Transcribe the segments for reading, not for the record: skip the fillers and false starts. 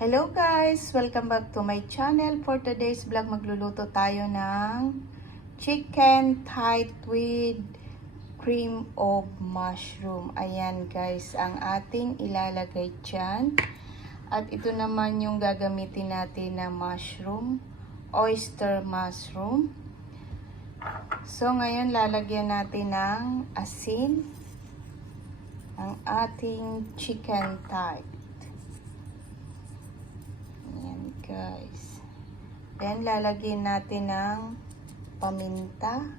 Hello guys! Welcome back to my channel. For today's vlog, magluluto tayo ng chicken thigh with cream of mushroom. Ayan guys, ang ating ilalagay dyan. At ito naman yung gagamitin natin na mushroom, oyster mushroom. So ngayon lalagyan natin ng asin ang ating chicken thigh. Guys. Then, lalagyan natin ng paminta.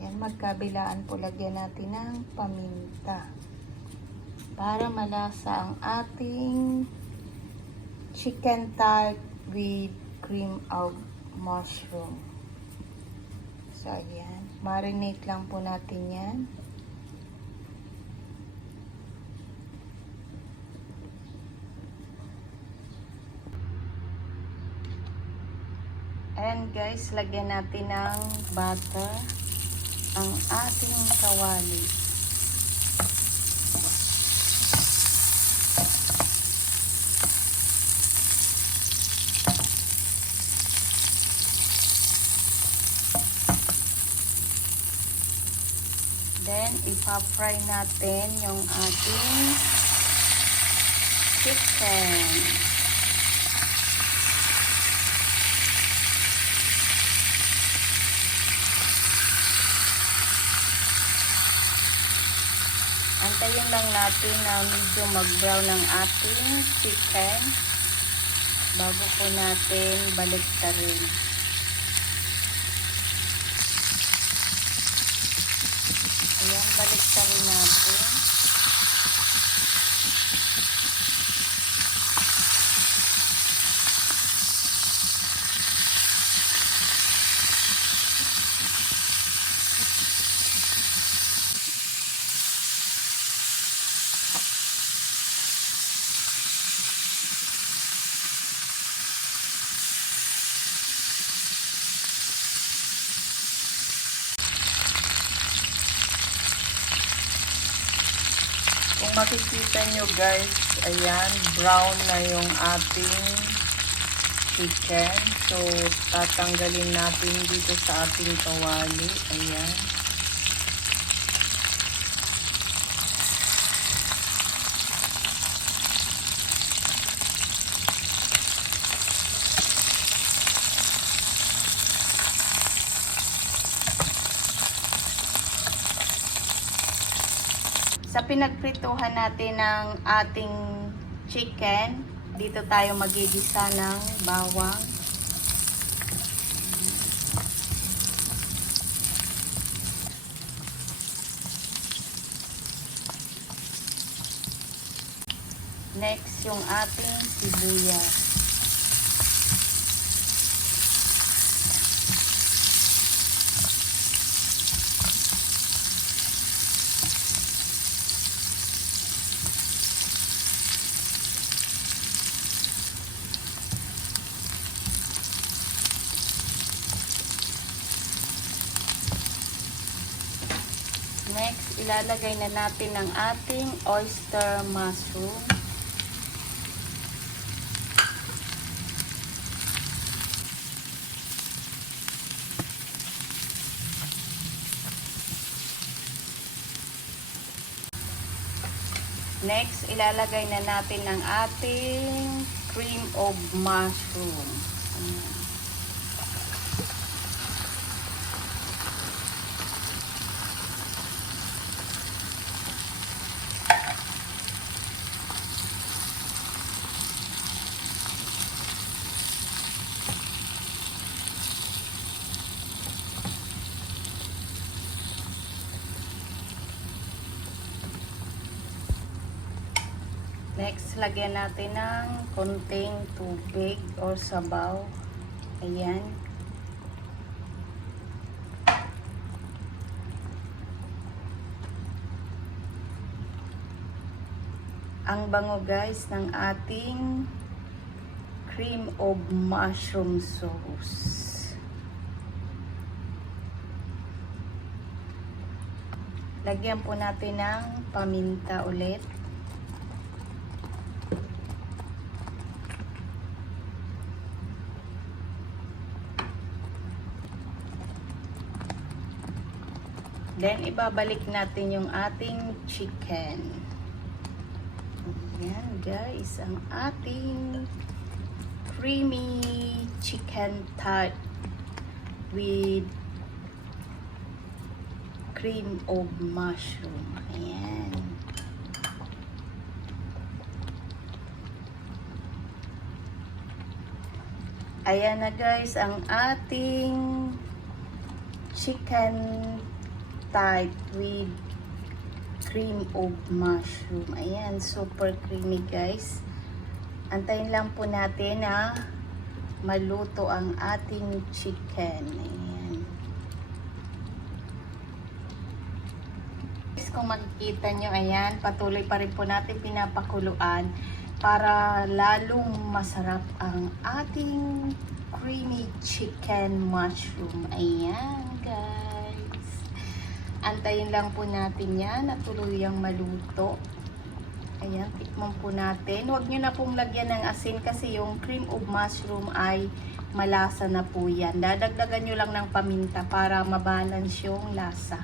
Yan, magkabilaan po lagyan natin ng paminta para malasa ang ating chicken thigh with cream of mushroom. So, ayan. Marinate lang po natin yan. Ayan guys, lagyan natin ng butter ang ating kawali. Then, ipa-fry natin yung ating chicken. Antayin lang natin na medyo mag-brown ang ating chicken bago po natin baliktarin. Ayan, baliktarin natin. Kung makikita nyo guys, ayan, brown na yung ating chicken. So, tatanggalin natin dito sa ating kawali. Ayan. Sa pinagprituhan natin ng ating chicken, dito tayo magigisa ng bawang. Next, yung ating sibuyas. Next, ilalagay na natin ang ating oyster mushroom. Next, ilalagay na natin ang ating cream of mushroom. Next, lagyan natin ng konting tubig or sabaw. Ayan. Ang bango guys ng ating cream of mushroom sauce. Lagyan po natin ng paminta ulit. Then, ibabalik natin yung ating chicken. Ayan, guys, ang ating creamy chicken thigh with cream of mushroom. Ayan. Ayan na, guys, ang ating chicken thigh with cream of mushroom. Ayan, super creamy guys. Antayin lang po natin na maluto ang ating chicken. Ayan. Kung makikita nyo, ayan, patuloy pa rin po natin pinapakuluan para lalong masarap ang ating creamy chicken mushroom. Ayan guys. Antayin lang po natin yan na tuluyang maluto. Ayan, tikman po natin. Huwag nyo na pong lagyan ng asin kasi yung cream of mushroom ay malasa na po yan. Dadagdagan nyo lang ng paminta para mabalance yung lasa.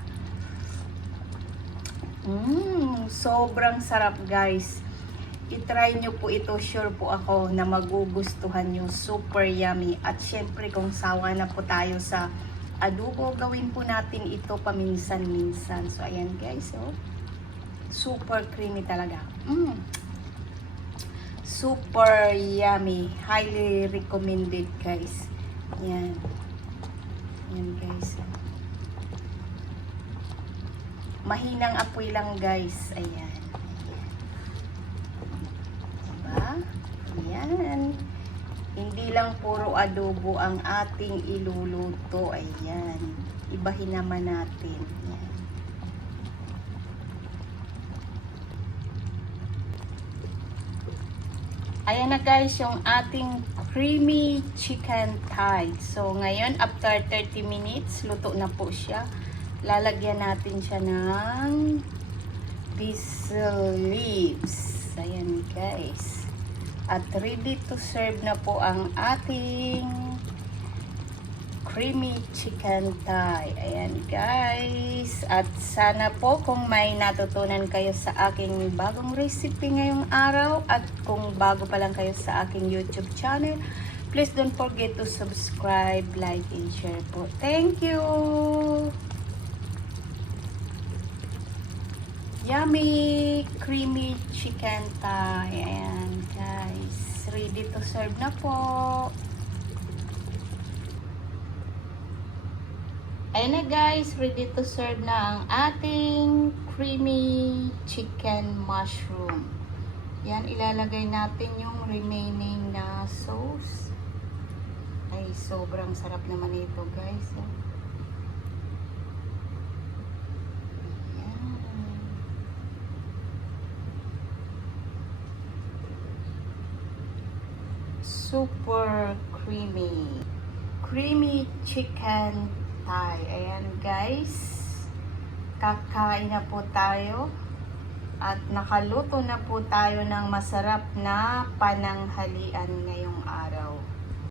Sobrang sarap guys. I-try nyo po ito. Sure po ako na magugustuhan nyo. Super yummy. At syempre kung sawa na po tayo sa adobo, gawin po natin ito paminsan-minsan. So, ayan guys, oh. Super creamy talaga. Super yummy. Highly recommended, guys. Ayan. Ayan, guys. Mahinang apoy lang, guys. Ayan. Diba? Ayan. Hindi lang puro adobo ang ating iluluto. Ayan. Ibahin naman natin. Ayan. Ayan na guys, yung ating creamy chicken thigh. So, ngayon, after 30 minutes, luto na po siya. Lalagyan natin siya ng basil leaves. Ayan guys. At ready to serve na po ang ating creamy chicken thigh. Ayan guys. At sana po kung may natutunan kayo sa aking bagong recipe ngayong araw at kung bago pa lang kayo sa aking YouTube channel, please don't forget to subscribe, like, and share po. Thank you! Yummy creamy chicken thigh. Ayan guys, ready to serve na po. Ayan na guys, ready to serve na ang ating creamy chicken mushroom. Yan, ilalagay natin yung remaining na sauce. Ay, sobrang sarap naman ito guys. Super creamy chicken thigh. Ayan guys, kakain na po tayo at nakaluto na po tayo ng masarap na pananghalian ngayong araw.